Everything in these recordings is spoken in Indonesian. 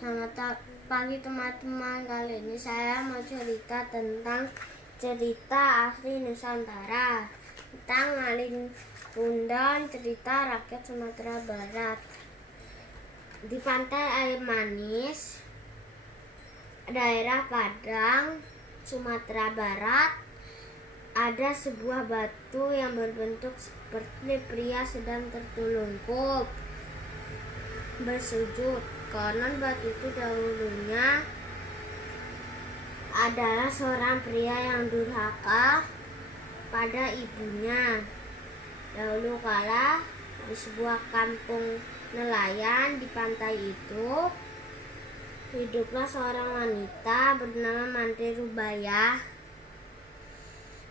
Selamat pagi teman-teman. Kali ini saya mau cerita tentang cerita asli Nusantara, tentang Malin Kundang, cerita rakyat Sumatera Barat. Di pantai air manis, daerah Padang, Sumatera Barat, ada sebuah batu yang berbentuk seperti pria sedang tertelungkup bersujud. Konon batu itu dahulunya adalah seorang pria yang durhaka pada ibunya. Dahulu kala di sebuah kampung nelayan di pantai itu hiduplah seorang wanita bernama Mantri Rubayah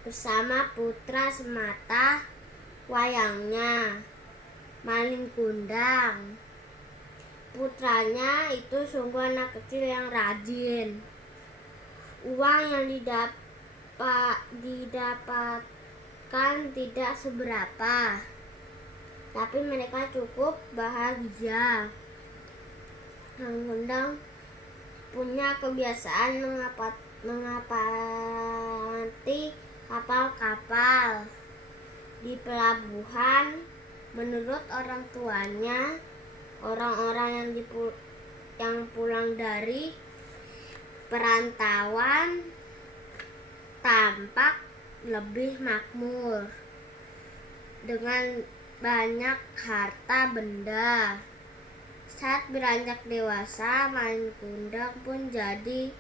bersama putra semata wayangnya, Malin Kundang. Putranya itu sungguh anak kecil yang rajin. Uang yang didapatkan tidak seberapa, tapi mereka cukup bahagia. Malin Kundang punya kebiasaan mengapati kapal-kapal di pelabuhan. Menurut orang tuanya, orang-orang yang pulang dari perantauan tampak lebih makmur dengan banyak harta benda. Saat beranjak dewasa, Malin Kundang pun jadi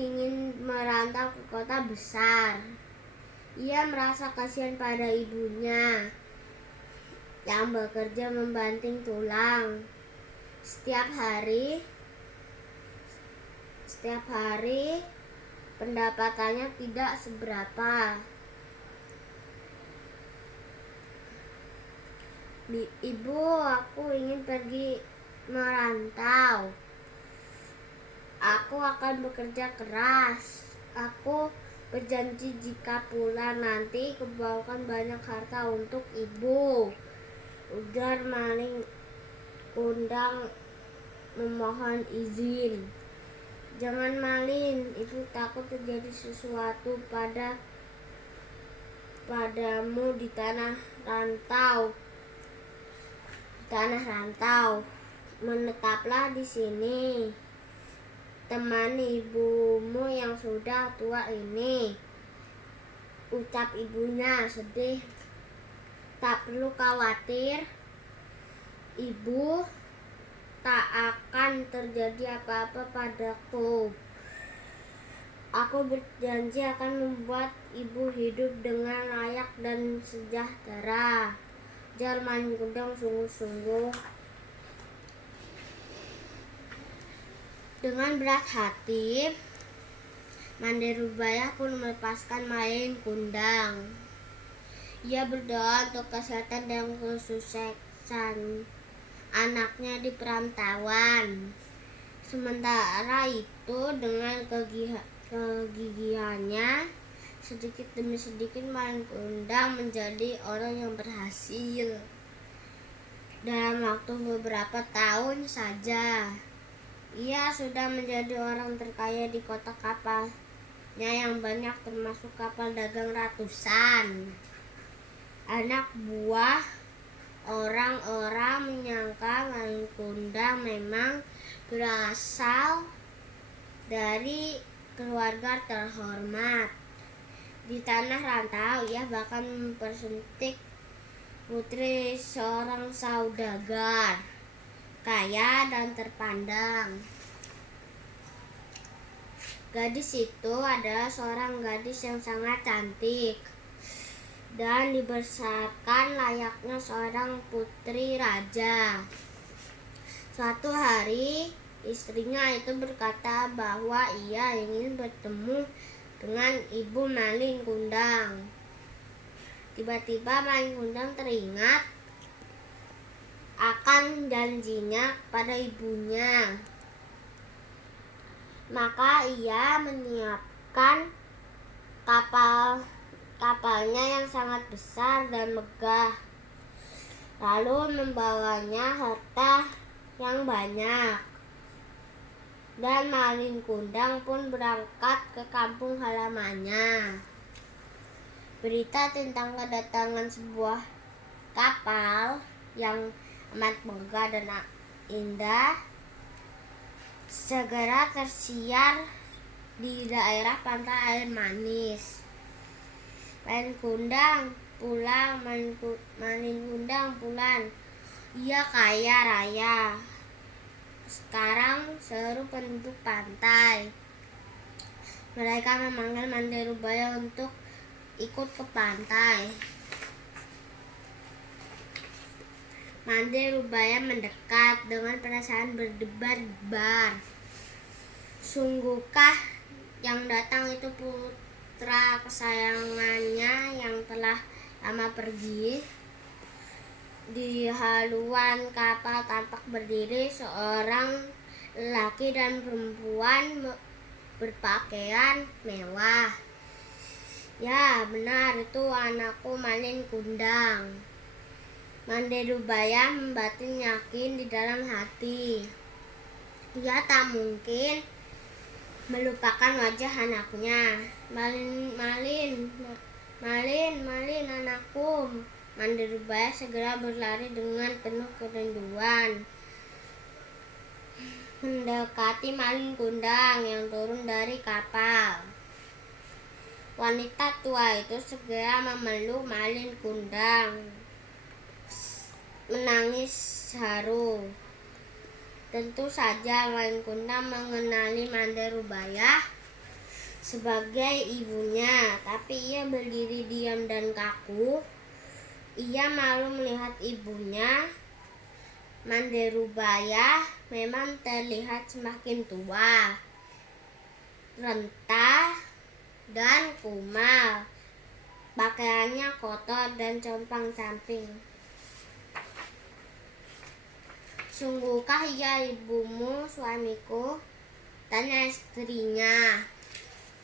ingin merantau ke kota besar. Ia merasa kasihan pada ibunya yang bekerja membanting tulang setiap hari pendapatannya tidak seberapa. Ibu, aku ingin pergi merantau. Aku akan bekerja keras. Aku berjanji jika pulang nanti kubawakan banyak harta untuk ibu, ujar Malin Kundang memohon izin. Jangan Malin, ibu takut terjadi sesuatu padamu di tanah rantau. Menetaplah di sini, temani ibumu yang sudah tua ini, ucap ibunya sedih. Tak perlu khawatir, ibu, tak akan terjadi apa-apa padaku. Aku berjanji akan membuat ibu hidup dengan layak dan sejahtera, ujar Malin Kundang sungguh-sungguh. Dengan berat hati, Mantri Rubayah pun melepaskan Malin Kundang. Ia berdoa untuk kesehatan dan kesuksesan anaknya di perantauan. Sementara itu, dengan kegigihannya, sedikit demi sedikit Malin Kundang menjadi orang yang berhasil. Dalam waktu beberapa tahun saja, ia sudah menjadi orang terkaya di kota kapalnya yang banyak, termasuk kapal dagang ratusan. Anak buah orang-orang menyangka Malin Kundang memang berasal dari keluarga terhormat di tanah rantau. Ia bahkan mempersunting putri seorang saudagar kaya dan terpandang. Gadis itu adalah seorang gadis yang sangat cantik dan dibesarkan layaknya seorang putri raja. Suatu hari, istrinya itu berkata bahwa ia ingin bertemu dengan ibu Malin Kundang. Tiba-tiba Malin Kundang teringat akan janjinya pada ibunya. Maka ia menyiapkan kapalnya yang sangat besar dan megah. lalu membawanya harta yang banyak. Dan Malin Kundang pun berangkat ke kampung halamannya. Berita tentang kedatangan sebuah kapal yang amat megah dan indah segera tersiar di daerah pantai air manis. Malin Kundang pulang. Ia kaya raya. Sekarang seluruh penduduk pantai. Mereka memanggil Mande Rubaya untuk ikut ke pantai. Mande Rubaya mendekat dengan perasaan berdebar-debar. Sungguhkah yang datang itu putra kesayangannya yang telah lama pergi? Di haluan kapal tampak berdiri seorang lelaki dan perempuan berpakaian mewah. Ya, benar, itu anakku Malin Kundang. Mande Rubaya membatin yakin di dalam hati. Ia tak mungkin melupakan wajah anaknya. Malin, anakku. Mande Rubaya segera berlari dengan penuh kerinduan, mendekati Malin Kundang yang turun dari kapal. Wanita tua itu segera memeluk Malin Kundang, menangis haru. Tentu saja Malin Kundang mengenali Mande Rubaya sebagai ibunya, tapi ia berdiri diam dan kaku. Ia malu melihat ibunya. Mande Rubaya memang terlihat semakin tua, renta, dan kumal. Pakaiannya kotor dan compang-camping. Sungguhkah ia ibumu, suamiku? Tanya istrinya,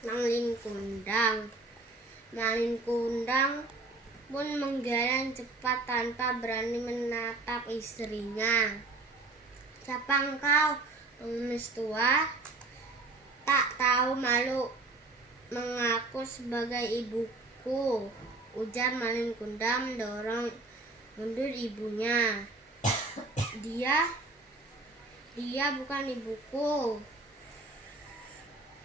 Malin Kundang. Malin Kundang pun menggeleng cepat tanpa berani menatap istrinya. Siapa engkau, pengemis tua? Tak tahu malu mengaku sebagai ibuku, ujar Malin Kundang mendorong mundur ibunya. Dia bukan ibuku.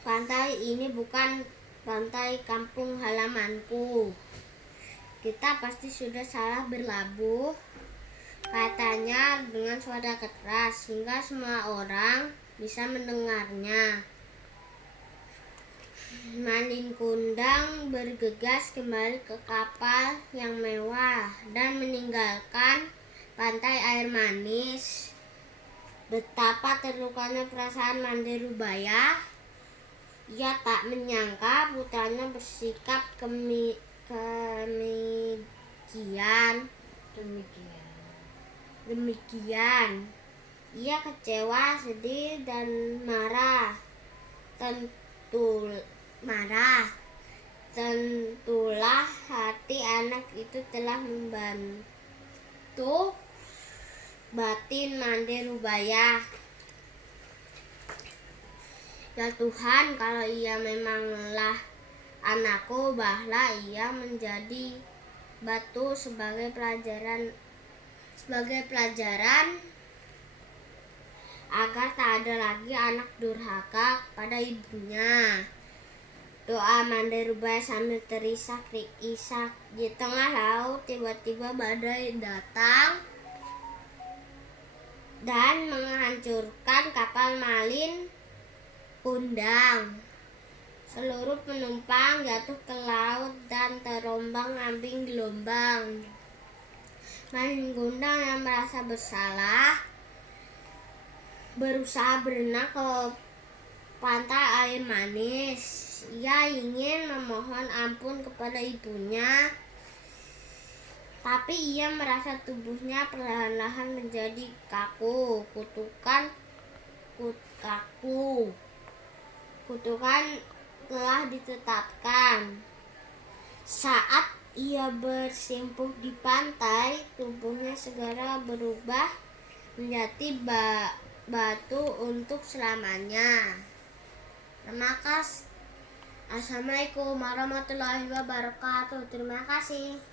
Pantai ini bukan pantai kampung halamanku. Kita pasti sudah salah berlabuh, katanya dengan suara keras hingga semua orang bisa mendengarnya. Malin Kundang bergegas kembali ke kapal yang mewah dan meninggalkan pantai air manis. Betapa terlukanya perasaan Mande Rubaya. Ia tak menyangka putranya bersikap demikian. Ia kecewa, sedih, dan marah. Tentulah hati anak itu telah membantu batin Mande Rubaya. Ya Tuhan, kalau ia memanglah anakku, bahlah ia menjadi batu sebagai pelajaran agar tak ada lagi anak durhaka pada ibunya. Doa Mande Rubaya sambil terisak-isak. Di tengah laut tiba-tiba badai datang dan menghancurkan kapal Malin Kundang. Seluruh penumpang jatuh ke laut dan terombang-ambing gelombang. Malin Kundang yang merasa bersalah berusaha berenang ke pantai air manis. Ia ingin memohon ampun kepada ibunya, tapi ia merasa tubuhnya perlahan-lahan menjadi kaku. Kutukan telah ditetapkan. Saat ia bersimpuh di pantai, tubuhnya segera berubah menjadi batu untuk selamanya. Terima kasih. Assalamualaikum warahmatullahi wabarakatuh. Terima kasih.